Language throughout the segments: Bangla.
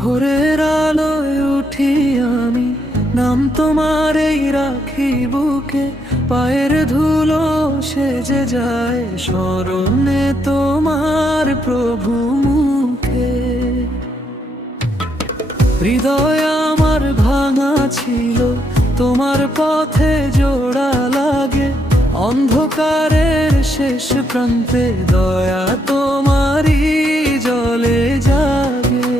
ভোরের আলোয় উঠি আমি, নাম তোমার এই রাখি বুকে, পায়ের ধুলো সেজে যায় স্মরণে তোমার প্রভু মুখে। হৃদয় আমার ভাঙা ছিল, তোমার পথে জোড়া লাগে, অন্ধকারের শেষ প্রান্তে দয়া তোমারই জলে জাগে।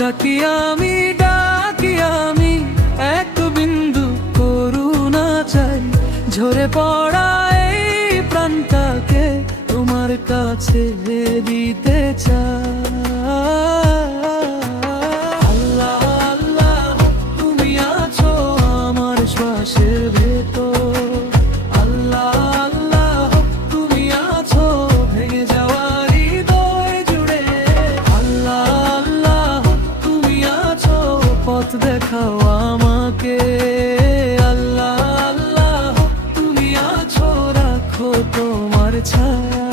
ডাকি আমি এক বিন্দু করুণা চাই, ঝরে পড়া এই প্রাণটাকে তোমার কাছে দিতে চাই। আল্লাহ আল্লাহ তুমি আছো আমার শ্বাসের ভেতর, আল্লাহ আল্লাহ তুমি আছো ভেঙে যাওয়া হৃদয় জুড়ে, আল্লাহ আল্লাহ তুমি আছো পথ দেখাও আমাকে, আল্লাহ আল্লাহ তুমি আছো রাখো তোমার ছায়া।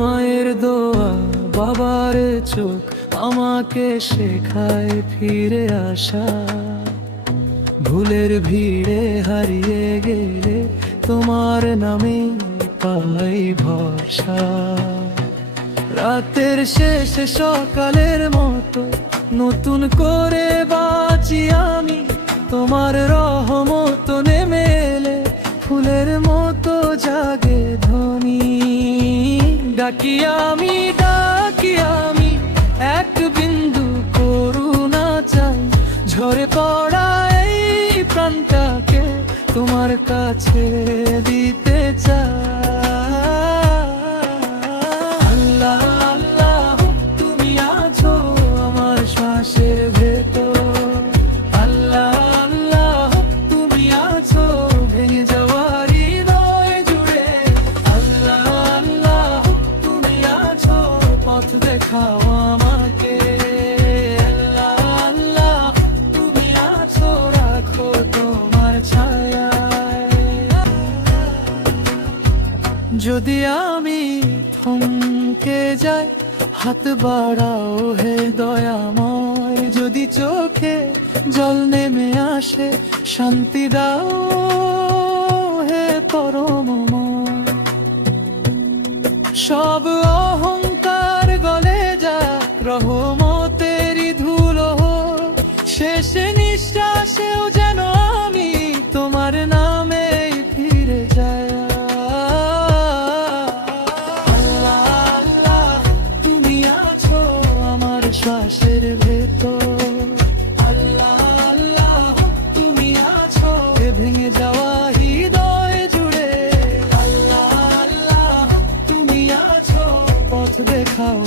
মায়ের দোয়া বাবার চোখ আমাকে শেখায় ফিরে আসা, ভুলের ভিড়ে হারিয়ে গেলে তোমার নামে পাই ভরসা। রাতের শেষে সকালের মতো নতুন করে বাঁচি আমি, তোমার রহমত নেমে এলে ফুলের মতো জাগে ধ্বনি। ডাকি আমি এক বিন্দু করুণা চাই, ঝরে পড়া এই প্রাণটাকে তোমার কাছে দিতে চাই। আল্লাহ আল্লাহ তুমি আছো আমার শ্বাসের ভেতর, আল্লাহ আল্লাহ তুমি আছো ভেঙে যাওয়া হৃদয় জুড়ে, আল্লাহ আল্লাহ তুমি আছো পথ দেখাও আমাকে, আল্লাহ আল্লাহ তুমি আছো রাখো তোমার ছায়ায়। যদি আমি থমকে যাই হাত বাড়াও হে দয়াময়, যদি চোখে জল নেমে আসে শান্তি দাও হে পরমময়। সব অহংকার গলে যাক রহমতেরই ধুলো, শেষে নিঃশ্বাসেও যেন আমি তোমার নামে ফিরে যাই। আল্লাহ আল্লাহ তুমি আছো আমার শ্বাসের ভেতর, আল্লাহ আল্লাহ তুমি আছো ভেঙে যাওয়া হৃদয় জুড়ে, আল্লাহ আল্লাহ তুমি আছো পথ দেখাও